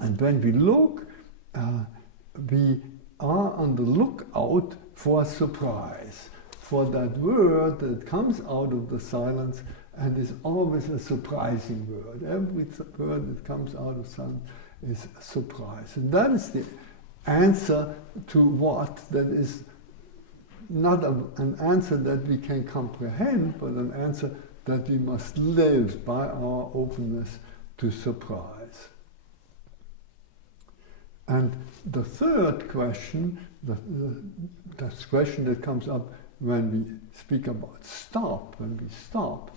And when we look, we are on the lookout for surprise, for that word that comes out of the silence and is always a surprising word. Every word that comes out of silence is a surprise. And that is the answer to what? That is not an answer that we can comprehend, but an answer that we must live by our openness to surprise. And the third question, the question that comes up when we speak about stop, when we stop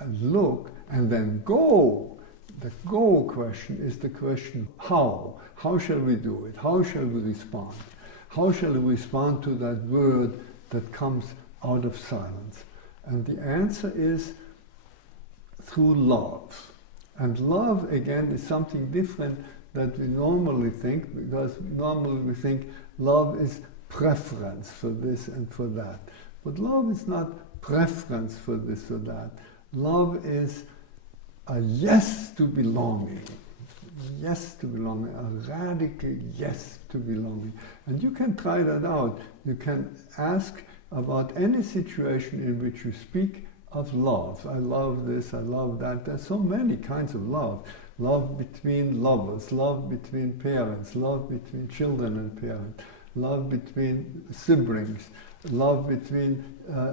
and look and then go, the go question is the question how? How shall we do it? How shall we respond? How shall we respond to that word that comes out of silence? And the answer is through love. And love, again, is something different that we normally think, because normally we think love is preference for this and for that. But love is not preference for this or that. Love is a yes to belonging. Yes to belonging, a radical yes to belonging. And you can try that out. You can ask about any situation in which you speak of love. I love this, I love that. There's so many kinds of love. Love between lovers, love between parents, love between children and parents, love between siblings, love between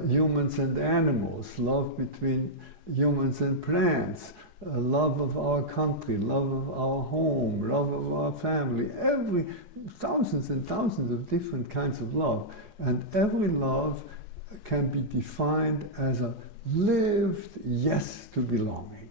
humans and animals, love between humans and plants, love of our country, love of our home, love of our family, thousands and thousands of different kinds of love. And every love can be defined as a lived yes to belonging.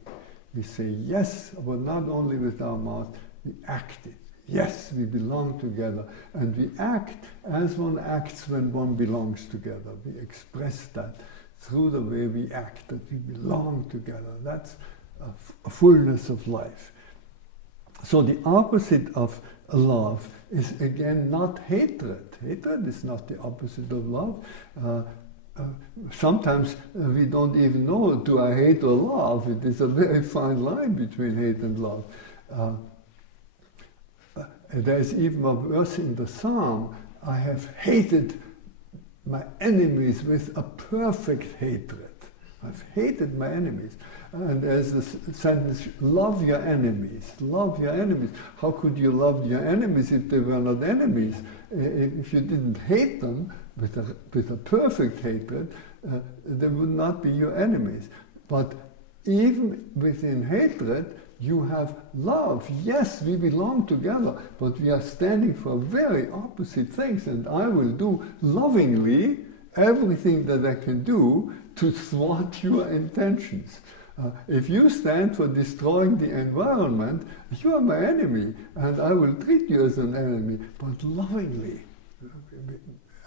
We say yes, but not only with our mouth, we act it. Yes, we belong together. And we act as one acts when one belongs together. We express that through the way we act, that we belong together. That's a fullness of life. So the opposite of love is again not hatred. Hatred is not the opposite of love. Sometimes we don't even know, do I hate or love? It is a very fine line between hate and love. There's even a verse in the Psalm, I have hated my enemies with a perfect hatred. I've hated my enemies. And there's this sentence, love your enemies, love your enemies. How could you love your enemies if they were not enemies? If you didn't hate them with a perfect hatred, they would not be your enemies. But even within hatred, you have love. Yes, we belong together, but we are standing for very opposite things, and I will do lovingly everything that I can do to thwart your intentions. If you stand for destroying the environment, you are my enemy, and I will treat you as an enemy, but lovingly.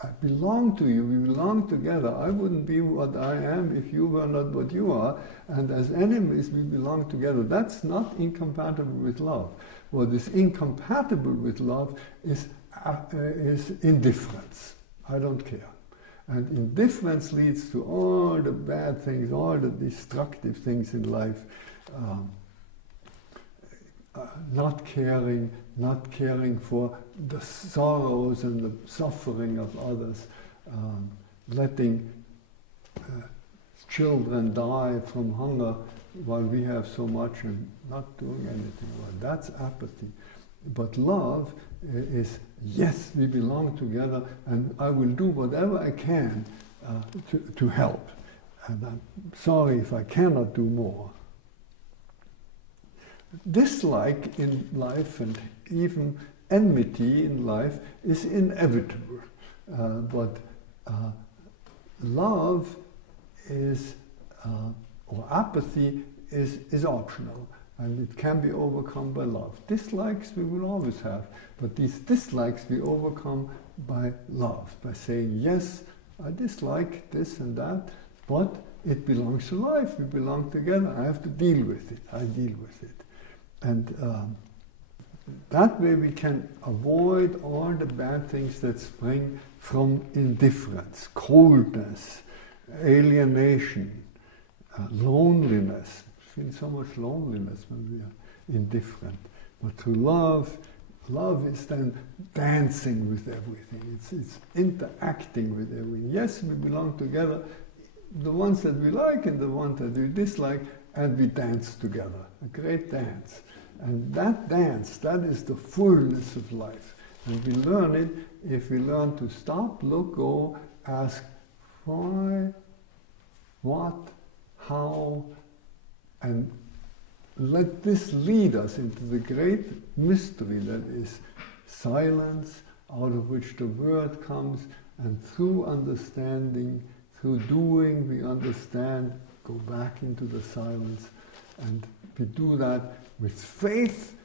I belong to you, we belong together. I wouldn't be what I am if you were not what you are, and as enemies we belong together. That's not incompatible with love. What is incompatible with love is indifference. I don't care. And indifference leads to all the bad things, all the destructive things in life. Not caring for the sorrows and the suffering of others, letting children die from hunger while we have so much and not doing anything. Well, that's apathy. But love is, yes, we belong together, and I will do whatever I can to help. And I'm sorry if I cannot do more. Dislike in life and even enmity in life is inevitable. But love is, or apathy is optional. And it can be overcome by love. Dislikes we will always have, but these dislikes we overcome by love, by saying, yes, I dislike this and that, but it belongs to life, we belong together, I have to deal with it, I deal with it. And that way we can avoid all the bad things that spring from indifference, coldness, alienation, loneliness. Feel so much loneliness when we are indifferent. But through love, love is then dancing with everything. It's interacting with everything. Yes, we belong together, the ones that we like and the ones that we dislike, and we dance together. A great dance. And that dance, that is the fullness of life. And we learn it if we learn to stop, look, go, ask why, what, how, and let this lead us into the great mystery that is silence, out of which the word comes, and through understanding, through doing, we understand, go back into the silence, and we do that with faith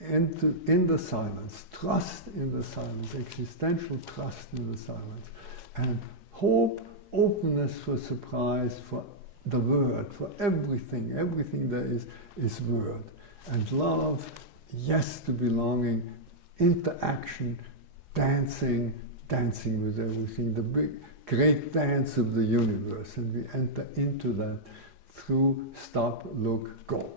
in the silence, trust in the silence, existential trust in the silence, and hope, openness for surprise, for the word, for everything there is word. And love, yes to belonging, interaction, dancing with everything, the big, great dance of the universe. And we enter into that through stop, look, go.